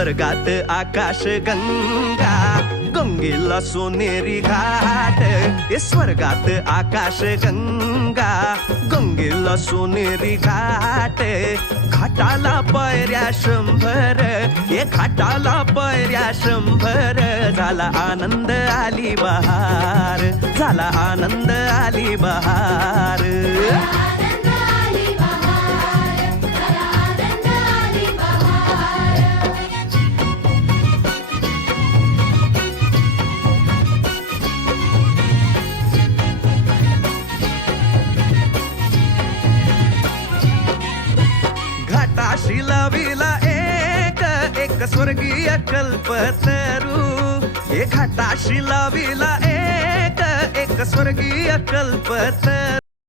स्वर्गात आकाश गंगा, गंगेला सोनेरी घाट. स्वर्गात आकाश गंगा, गंगेला सोनेरी घाट. घाटाला पायऱ्या 100, घाटाला पायऱ्या 100. झाला आनंद आली बहार, झाला आनंद आली बहार. घाटाशी लाविला एक स्वर्गीय कल्पतरू. घाटाशी लाविला एक स्वर्गीय कल्पतरू.